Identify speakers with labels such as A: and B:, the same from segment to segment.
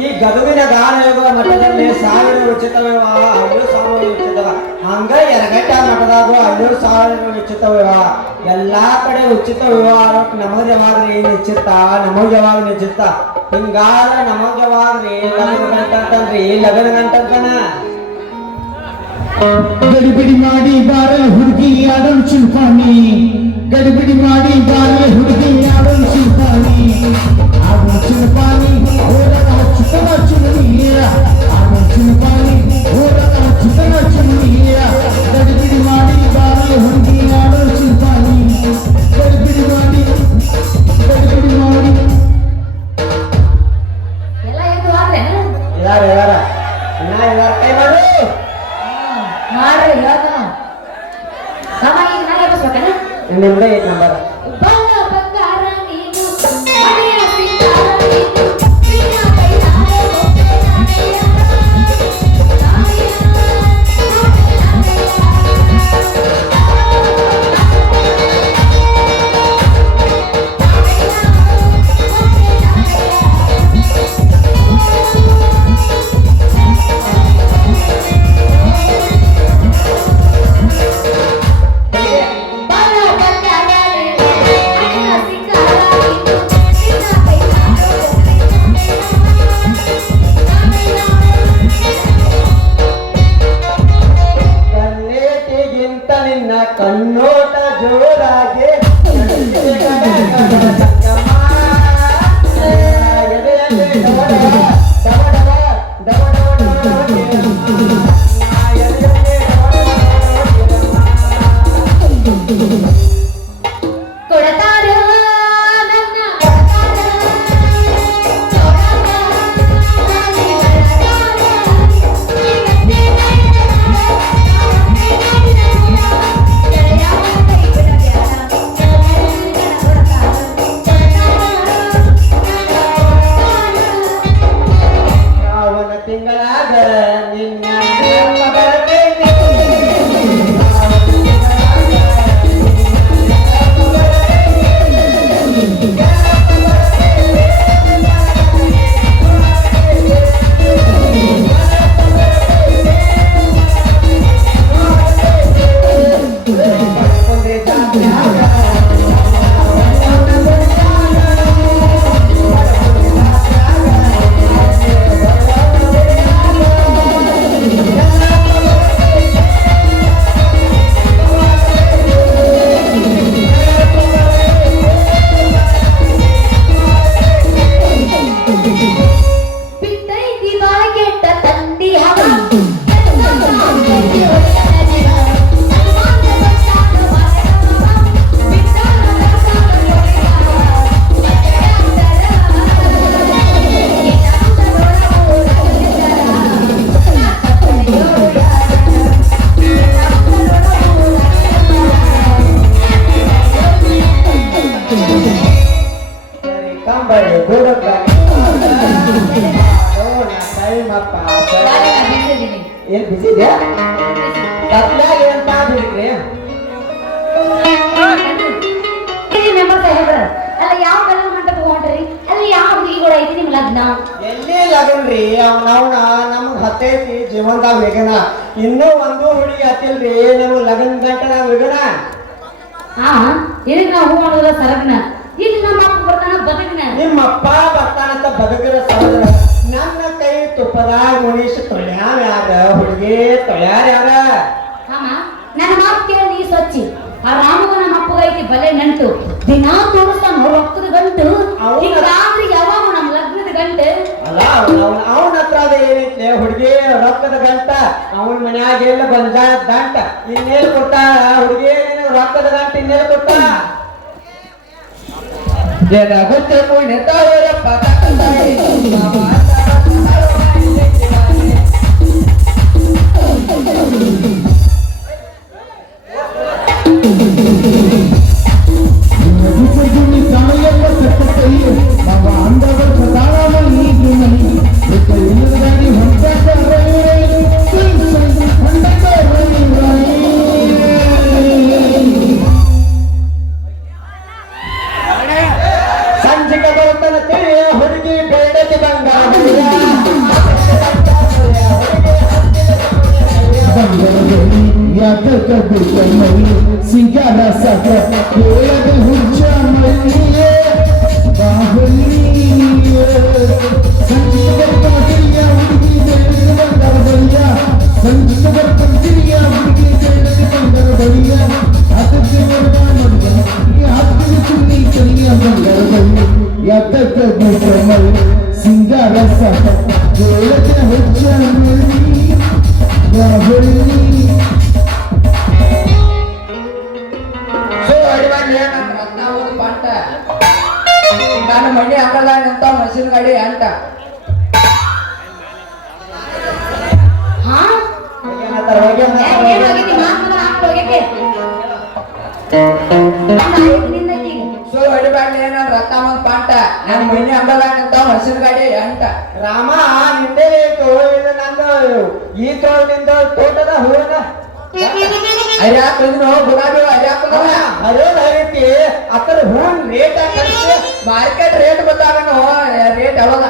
A: ಈ ಗದುವಿನ ಗಾನ ಯೋಗದ ಮಠದಲ್ಲಿ ಸಾವಿರ ಉಚಿತವಿವ, ಐನೂರು ಸಾವಿರ ಉಚಿತವ ಹಂಗ ಎರಗಟ್ಟ ಮಠದಾಗ ಐನೂರು ಸಾವಿರ ಉಚಿತವಿವ. ಎಲ್ಲಾ ಕಡೆ ಉಚಿತ ವಿವಾಹ ನಮಗ್ ಯಾವಾಗ್ರಿ ನಿಶ್ಚಿತ ನಮಗ್ ಯಾವಾಗ ನಿಶ್ಚಿತ. ಹಿಂಗಾದ್ರ ನಮಗ್ ಲಗನ ಗಂಟ ಅಂತಂದ್ರಿ ಲಗ್ನ ಗಂಟ ಅಂತನ
B: ಗಡಿಬಿಡಿ ಮಾಡಿ ಬಾರ ಹುಡುಗಿ ಯಾರು ಚಿಲ್ಪಾನಿ ಗಡಿಬಿಡಿ ಮಾಡಿ ಬಾರ ಹುಡುಗಿ ಯಾರು ಚಿಲ್ಪಾನಿ ಆಡಲ್ ಚಿಲ್ಪಾನಿ
C: Mari, ya. Sama yang
A: nanya apa suka, Ini mulai nomor. Bang. Yeah. ಕತ್ಲಾಗ ಏನ್ ಬಿಡ್ರಿ
C: ಅಲ್ಲ ಯಾವ ಕಲರ್ ಮಂಟಪ ಹೊಂಟ್ರಿ ಅಲ್ಲ ಯಾವ ಹುಡುಗಿಗಳು ಐತಿ ನಿಮ್ ಲಗ್ನ?
A: ಎಲ್ಲಿ ಲಗನ್ರಿ ಅವನವನ ನಮಗ್ ಹತ್ತೈತಿ ಜೀವನದಾಗ ವಿಘನ. ಇನ್ನೂ ಒಂದು ಹುಡುಗಿ ಹತ್ತಿಲ್ರಿ ನಮಗ್ ಲಗನ್ ಗಂಟದಾಗ ವಿಘನ.
C: ಹಾ ಇದಕ್ಕೆ ನಾವು ಹೂ ಮಾಡೋದ ಸರಗ್ನ? ಇಲ್ಲಿ ನಮ್ಮ ಅಪ್ಪ ಬರ್ತಾನ ಬದುಕಿನ.
A: ನಿಮ್ಮ ಅಪ್ಪ ಬರ್ತಾನಂತ ಬದುಕಿರ ಸಹೋದರ ನನ್ನ ಕೈ ತುಪ್ಪದಾಗ ಮುನೀಶ್ ತೊಳ್ಯಾವ ಯಾರ ಹುಡುಗಿ ತೊಳ್ಯಾರ ಯಾರ
C: ಮಾಮ ನನ್ನ ಮಾತು ಕೇಳಿ ನೀ ಸ್ವಚ್ಛಿ ಆ ರಾಮಗ ನಮ್ಮ ಐತಿ ಬಲೆ ನಂಟು. ದಿನಾ ತೋರಿಸ್ತಾನ ರೊಕ್ಕದ ಗಂಟು? ಹಿಂಗಾದ್ರೆ ಯಾವಾಗ ನಮ್ಮ ಲಗ್ನದ ಗಂಟೆ?
A: ಅಲ್ಲ ಅವನ ಹತ್ರ ಅದ ಏನೈತೆ ಹುಡುಗಿ ರೊಕ್ಕದ ಗಂಟ ಅವನ ಮನ್ಯಾಗ ಎಲ್ಲ ಬಂದ ದಂಟ. ಇನ್ನೇನು ಕೊಟ್ಟ? ಹುಡುಗಿ ರೊಕ್ಕದ ಗಂಟ ಇನ್ನೇನು ಕೊಟ್ಟ? ಏನಾಗುತ್ತೆ ಕುಣಿತಾವರಪ್ಪ ತಕ್ಕಂತಾಯಿ.
C: Singarasa, Goleta Hichamani, Gavani, ಹಾಕ್ ಹೋಗೈತೆ. ಅಲ್ಲ, ಅಂತ.
D: ಸೊ ನನ್ನ ಮಷಿನ್ ಗಾಡಿ ಅಂತ
A: ರಾಮ ನಿಂದೇ ಬೇಕು ಇದು ನಂದು ಈ ತೋಳಿನಿಂದ ತೋಟದ ಹೂವನ.
D: ಅರ್ಯಾಕ್ ಬಂದಿನೋ ಗುಲಾಬಿ ಅರ್ಯಾಕ್ ಬಂದವ
A: ಹರಿಯೋದ ಹರಿತಿ ಅದ್ರ ಹೂವಿನ ರೇಟ್ ಹಾಕಿ
D: ಮಾರ್ಕೆಟ್ ರೇಟ್ ಗೊತ್ತಾಗನು ರೇಟ್ ಯಾವಾಗ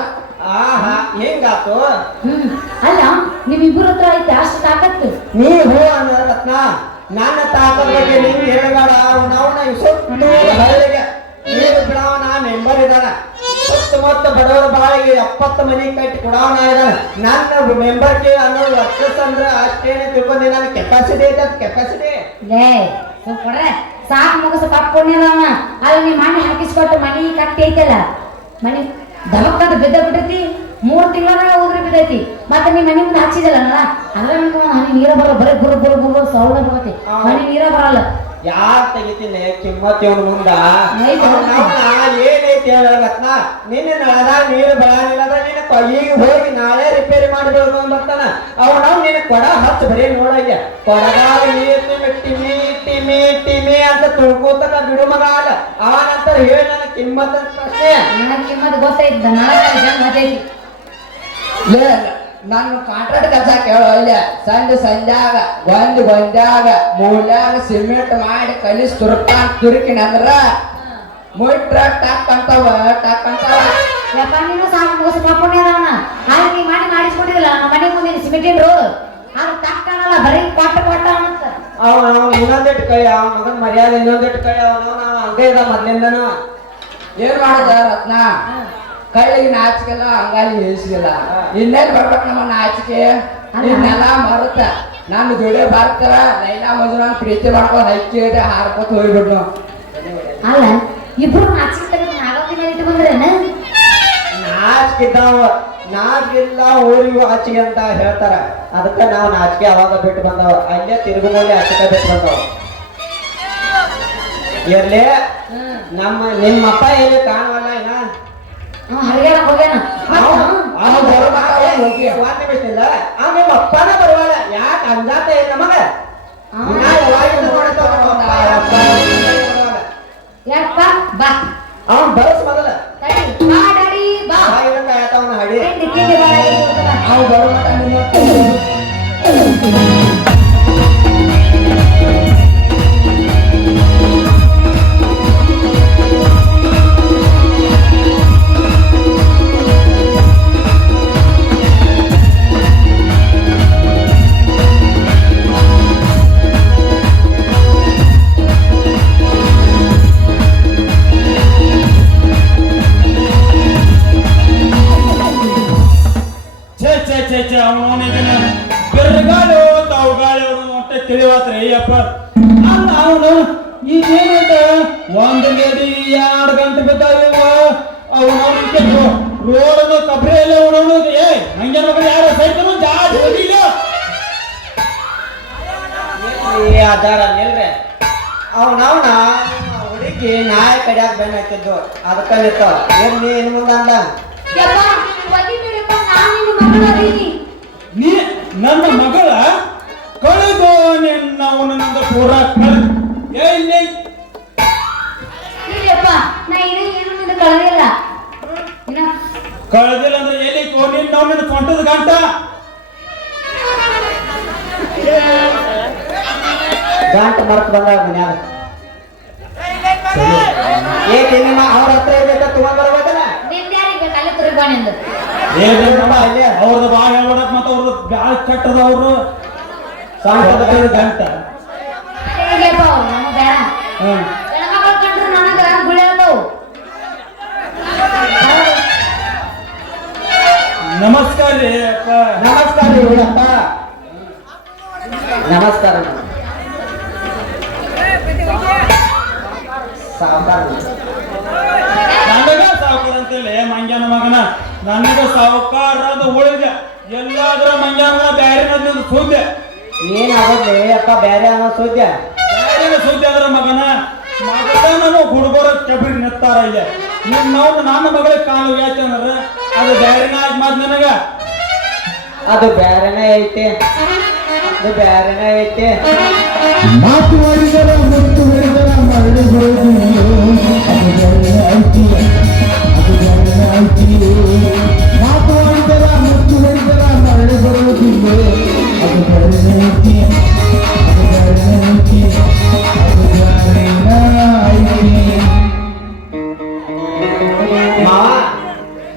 A: ಆಹಾ ಹೆಂಗಾತು
C: ಅಲ್ಲ ನಿಮ್ಮಿಬ್ಬರ ಹತ್ರ ಐತೆ ಅಷ್ಟು
A: ನೀ ಹೂ ಅನ್ನೋ ರತ್ನ ನನ್ನ ತಾಕತ್ ಬಗ್ಗೆ ನಿಂಗೆ ಹೇಳಬೇಡ ಅವನವನ ಸುತ್ತ ಹಳ್ಳಿಗೆ ನೀರು ನಾ ಮೆಂಬರ್ ಇದಾನ ಸುತ್ತಮುತ್ತ ಬಡವರ ಬಾಳಿಗೆ ಎಪ್ಪತ್ತು ಮನಿ ಕಟ್ಟಿ ಕೊಡೋಣ ನನ್ನ ಮೆಂಬರ್ಗೆ ಅನ್ನೋ ವರ್ಚಸ್ ಅಂದ್ರೆ ಅಷ್ಟೇನೆ ತಿಳ್ಕೊಂಡಿ ನನ್ನ ಕೆಪಾಸಿಟಿ ಐತೆ ಕೆಪಾಸಿಟಿ
C: ಲೇ ಕೊಡ್ರೆ. ಸಾಕು ಮುಗಿಸ ಕಪ್ಕೊಂಡಿರವ ಅಲ್ಲಿ ನೀ ಮನೆ ಹಾಕಿಸ್ಕೊಟ್ಟು ಮನಿ ಕಟ್ಟಿ ಐತಲ್ಲ. ಮನಿ ದಮಕ್ಕದ ಬಿದ್ದ ಬಿಟ್ಟೈತಿ ಮೂರ್ ತಿಂಗಳ ಉದ್ರಿ ಬಿದ್ದೈತಿ. ಮತ್ತೆ ನೀ ಮನಿ ಮುಂದೆ ಹಚ್ಚಿದಲ್ಲ ಅದ್ರ ಹನಿ ನೀರ ಬರೋ ಬರೀ ಬುರು ಬುರು ಬುರು ಸೌಲಭ್ಯ ಬರತಿ ಮನಿ ನೀರ ಬರಲ್ಲ.
A: ಯಾರ್ ತೆಗಿತೀನಿ? ಕಿಮ್ಮತ್ ಇವನ್ ಮುಂದ. ಏನೈತಿ ಹೇಳ ರತ್ನ? ನಿನ್ನೆ ನಳದ ನೀರು ಬರಂಗಿಲ್ಲ ಅಂದ್ರೆ ನಿನ್ನ ಈಗ ಹೋಗಿ ನಾಳೆ ರಿಪೇರಿ ಮಾಡಬೇಕು ಅಂತಾನ. ಬರ್ತಾನ ಅವನವ್ ನಿನ್ನ ಕೊಡ ಹತ್ತು ಬರೀ ನೋಡಯ್ಯ ಕೊಡಗಾಲ ನೀರು ಟಿಮಿ ಟಿಮಿ ಟಿಮಿ ಅಂತ ತುಳ್ಕೋತ ನಾ ಬಿಡು ಮಗ ಅಲ್ಲ. ಅವನಂತರ ಹೇಳಿ ನನ್ನ ಕಿಮ್ಮತ್ತ ಅಂತ ಪ್ರಶ್ನೆ.
C: ನನಗೆ ಕಿಮ್ಮತ್ ಗೊತ್ತೈತಿ ನಾಳೆ ಜನ ಗೊತ್ತೈತಿ
D: ಲೇ ನಾನು ಕಾಂಟ್ರಾಕ್ಟ್ ಕೆಲಸ ಕೇಳೋ ಇಲ್ಲ ಸಂಜೆ ಸಂಜಾಗ ಒಂದು ಗೊಂದ್ಯಾಗ ಮೂಲ್ಯಾಗ ಸಿಮೆಂಟ್ ಮಾಡಿ ಕಲಿಸ್ ತುರ್ಕಾನ್ ತುರುಕಿನ ಅಂದ್ರ ಮುಟ್ರ ಟಕ್ ಅಂತಾವ ಟಕ್ ಅಂತಾವ.
C: ಯಪ್ಪ ನೀನು ಸಾಕು ಮುಗಿಸ ಕಪ್ಕೊಂಡಿರವನ ಹಾಗೆ ನೀ ಮನೆ ಮಾಡಿಸ್ಕೊಂಡಿರಲ್ಲ ನಮ್ಮ ಮನೆ ಮುಂದೆ ಸಿಮೆಂಟಿನ ರೋಡ್ ಅದು ತಕ್ಕನಲ್ಲ ಬರೀ ಕೊಟ್ಟ ಕೊಟ್ಟ ಅಂತ.
A: ಅವ ಅವನ ಇನ್ನೊಂದಿಟ್ಟು ಕೈ ಅವನ ಮಗನ್ ಮರ್ಯಾದೆ ಇನ್ನೊಂದಿಟ್ಟು ಕೈ ಅವನವನ ಹಂಗೆ ಇದ ಮೊದ್ಲಿಂದನು.
D: ಏನ್ ಮಾಡೋದ ರತ್ನ? ಕಳ್ಳಿಗೆ ನಾಚಿಕೆಲ್ಲ ಹಂಗಾಲಿ ಏಸಿಗೆಲ್ಲ ಇನ್ನೇನ್ ಬರ್ಬೇಕು ನಮ್ಮ ನಾಚಿಕೆ? ಇನ್ನೆಲ್ಲ ಮರುತ್ತ ನಾನು ದುಡಿಯೋ ಬರ್ತಾರ. ಲೈಲಾ ಮಜುನ ಪ್ರೀತಿ ಮಾಡ್ಕೊಂಡು ಹಕ್ಕಿ ಹಾರ್ಕೊತ ಹೋಗ್ಬಿಟ್ಟು
C: ಅಲ್ಲ ಇಬ್ರು ನಾಚಿಕೆ
A: ನಾಚಿಕಿದ್ದಾವ. ನಾಚಿಲ್ಲ ಊರಿಗೂ ಆಚಿಗೆ ಅಂತ ಹೇಳ್ತಾರ. ಅದಕ್ಕೆ ನಾವು ನಾಚಿಕೆ ಅವಾಗ ಬಿಟ್ಟು ಬಂದವ? ಅಲ್ಲೇ ತಿರುಗುಮೂಲೆ ಆಚಿಕೆ ಬಿಟ್ಟು ಬಂದವ. ಇರ್ಲಿ. ನಮ್ಮ ನಿಮ್ಮಪ್ಪ ಎಲ್ಲಿ ಕಾಣವಲ್ಲ
C: ಹರಿಯಾಣ ಹೋಗ್ಯಾನ.
A: ಮಗ ನಿಮ್ಮ ಅಪ್ಪನ ಬರುವಲ್ಲ ಯಾಕೆ ಅಂಜಾತ ಇಲ್ಲ ಬರುವಲ್ಲ.
C: ಯಾಕಪ್ಪ ಬಾ.
A: ಅವ್ನ್ ಬರಸ್ ಮೊದಲ.
C: ತಡಿ. ಬಾ
A: ಕಾಯತಾವನ ಹಡಿ.
C: ಬಾಳ
D: ಬರೋ ಮಟ್ಟ
E: ಅವನು ಈಗೇನಂತ ಒಂದು ಲೇಡಿ ಎರಡು ಗಂಟೆ ಬಿದ್ದಾವ ಅವನು ರೋಡನ್ನು ಕಬ್ರಿಯಲ್ಲಿ ಅವನು ಏ ಹಂಗೆ ಮಗನ ಯಾರು ಸೈಕಲ್ ಜಾಸ್ತಿ ಹೋಗಿಲ್ಲ
A: ಏ ಅದಾರ ನಿಲ್ರಿ ಅವನವನ ಹುಡುಗಿ ನಾಯಿ ಕಡಿಯಾಕ ಬೆನ್ನ ಹಾಕಿದ್ದು. ಅದಕ್ಕ ನಿಂತ ಏನ್ ನೀ ಇನ್ ಮುಂದ ಅಂದ?
E: ನೀ ನನ್ನ ಮಗಳ?
A: ಮರ್ತ್ ಬಂದ ಮನ್ಯಾಗ. ನಿಮ್ಮ ಅವ್ರ ಹತ್ರ ಇರ್ಬೇಕ? ತಗೊಂಡ್ ಬರ್ಬೇಕಲ್ಲ?
E: ಅವ್ರದ್ದು ಬಾಳ ಹೇಳ್ಬೇಡಕ್ ಮತ್ತ ಅವ್ರದ್ದು ಬ್ಯಾಳ ಕೆಟ್ಟದ ಅವ್ರು
A: ಸೊಂಟದ
E: ಗಂಟ. ಹ್ಮ್. ನಮಸ್ಕಾರ ರೀ
A: ನಮಸ್ಕಾರ ರೀ ನಮಸ್ಕಾರ ಸಾವುಕಾರ
E: ನನಗ ಸಾವುಕಾರ ಅಂತೇಳಿ. ಮಂಗ್ಯಾನ ಮಗನ ನನಗ ಸಾವುಕಾರ ಅಂತ ಉಳಿದೆ ಎಲ್ಲಾದ್ರ ಮಂಗ್ಯಾನ ಬ್ಯಾರೆ ಬ್ಯಾರೆ ಸುದ್ದೆ.
A: ಏನಾಗುತ್ತೆ ಅಪ್ಪ ಬ್ಯಾರೆ ಅನ್ನೋ ಸುದ್ದಿ?
E: ಬ್ಯಾರೆ ಸುದ್ದಿ ಅದ್ರ ಮಗನ ಮಗನ ಹುಡುಗರ ಕೆಬಿಡ್ ನಿತ್ತಾರ ಇಲ್ಲ. ನಾವು ನನ್ನ ಮಗಳಿಗೆ ಕಾಲು ಯಾಕಂದ್ರ ಅದು ಬ್ಯಾರೆನ ಆಗಿ ಮಾತ್ ನನಗ.
A: ಅದು ಬೇರೆನೇ ಐತೆ. ಅದು ಬೇರೆನೇ ಐತೆ
B: ಮಾತು ಆಡಿದರ ಮುತ್ತು ಹಿಡಿದರ ಮರಳಿ ಬರುವುದಿಲ್ಲ ಅದು ಬೇರೆ ಐತಿ ಅದು ಬೇರೆ ಐತಿ ಮಾತು ಆಡಿದರ ಮುತ್ತು ಹಿಡಿದರ ಮರಳಿ ಬರುವುದಿಲ್ಲ ಅದು ಬೇರೆ ಐತಿ ಅದು ಬೇರೆ ಐತಿ ಅದು ಬೇರೆ ಐತಿ
A: ಮಾವ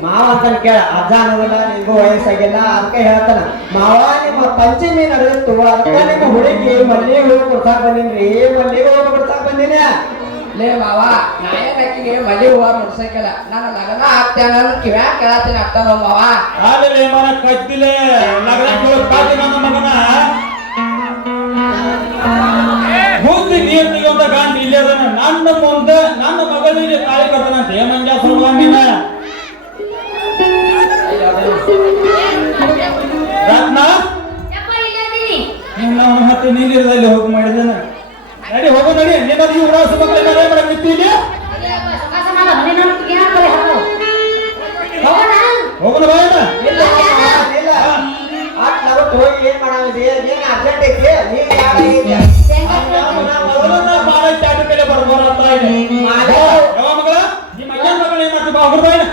A: ಮಾವ ಅಂತ ಕೇಳ ಅಜ್ಜ ಅನ್ನೋದಿಲ್ಲ ನಿಂಗೂ ವಯಸ್ಸಾಗಿಲ್ಲ ಅದಕ್ಕೆ ಹೇಳ್ತಾನ ಮಾವ ನಿಮ್ಮ ಪಂಚಮಿ ನಡೆಯುತ್ತು ಅದಕ್ಕೆ ನಿಮ್ಮ ಹುಡುಗಿ ಮಲ್ಲಿಗೆ ಹೂ ಕೊಡ್ತಾ ಬಂದಿನ್ರಿ ಮಲ್ಲಿಗೆ ಹೋಗಿ ಕೊಡ್ತಾ ಬಂದಿನ
D: ಲೇ ಮಾವ ನಾ ಏನ್ ಆಕಿಗೆ ಮಲ್ಲಿ ಹೂವ ಮುಡ್ಸಕ್ಕಿಲ್ಲ ನನ್ನ ಲಗ್ನ ಆಗ್ತಾನ ಕಿವ್ಯಾ ಕೇಳತ್ತೀನಿ ಆಗ್ತಾನ ಮಾವ.
E: ಆದ್ರೆ ಮನ ಕದ್ದಿಲೆ ಲಗ್ನ ಕೇಳಿ ನನ್ನ ಮಗನ. ಬುದ್ಧಿ ನೀರ್ ತೆಗೆಯುವಂತ ಗಾಂಧಿ ಇಲ್ಲೇ ಅದಾನ ನನ್ನ ಮುಂದೆ ನನ್ನ ಮಗನಿಗೆ ತಾಳಿ ಕಟ್ಟನಂತ ಏ ಮಂಜ ಸುಳ್ಳುವ ರತ್ನ? ನಿನ್ನ ಅವನ ಮತ್ತೆ ನೀರಿರದಲ್ಲಿ ಹೋಗಿ ಮಾಡಿದ್ದೇನೆ. ನಡಿ ಹೋಗು ನಡಿ. ನಿನ್ನ ಈ ಉಡಾಸ ಮಕ್ಕಳಿಗೆ
C: ಸುಖಾಸ ಮಾಡ. ಬರೀ ಹೋಗೋಣ.
E: ಹೋಗೋಣ ಬಾಯಣ್ಣ
A: ಇಲ್ಲ ಮಾವ, ಇಲ್ಲ ನಾವು ಹೋಗಿ ಏನ್ ಮಾಡಾವಿದೆ ಏನ್ ಅರ್ಜೆಂಟ್ ಐತಿ ನೀವ್ ಯಾರ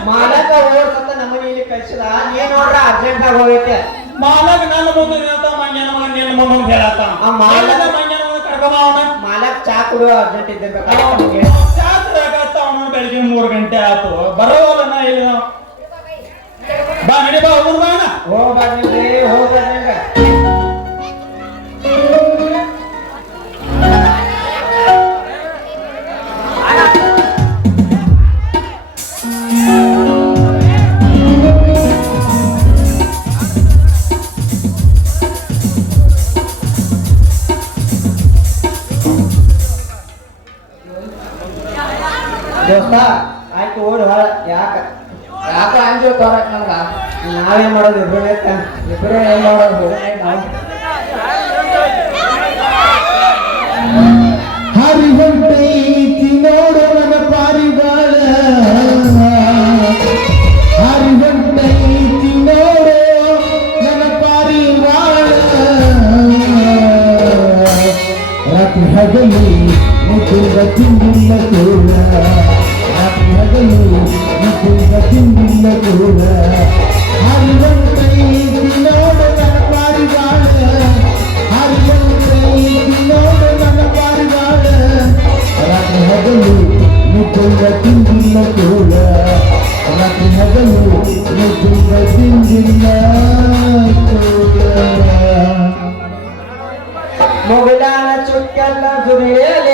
A: ಮಾಲಕ. ಓಡ್ಸತ್ತ ನಮ್ಮನೆ ಇಲ್ಲಿ ಕಳ್ಸಿದ. ನೀನ್ ನೋಡ್ರ ಅರ್ಜೆಂಟ್ ಆಗಿ ಹೋಗೈತೆ.
E: ಮಾಲಕ್ ನನ್ನ ಮುಂದೆ ನಿಂತ ಮಂಜನ ಮಗ ನಿನ್ನ ಮುಂದೆ ಹೇಳತ್ತ.
A: ಆ ಮಾಲಕ-
E: ಮಂಗ್ಯನ ಮಗ ಕರ್ಕೊಂಬ ಅವನ.
A: ಮಾಲಕ್ ಚಾ ಕುಡು ಅರ್ಜೆಂಟ್ ಚಾ ಅವ್ನಿಗೆ.
E: ಅವನು ಬೆಳಿಗ್ಗೆ ಮೂರು ಗಂಟೆ ಆತು. ಬರೋವಲ್ಲ ನಾ ಇಲ್ಲಿ ಬಾ ನಡಿ ಬಾ
A: ದೋಸ್ತ ಆಯ್ತು ಓಡಿ ಹೊಳ ಯಾಕ?
D: ಯಾಕ ಅಂಜು ತೋರಕ್ ನಂಗ
A: ನಾವೇನ್ ಮಾಡೋದು ಇಬ್ರು
D: ಇಬ್ರು ಏನ್ ಮಾಡೋದು? ನಾವು
B: ಹರಿವಂತೈತಿ
A: ಮುಗಿಲಾನ ಚುಕ್ಕೆಲ್ಲ ಸುರಿಯಲೇನ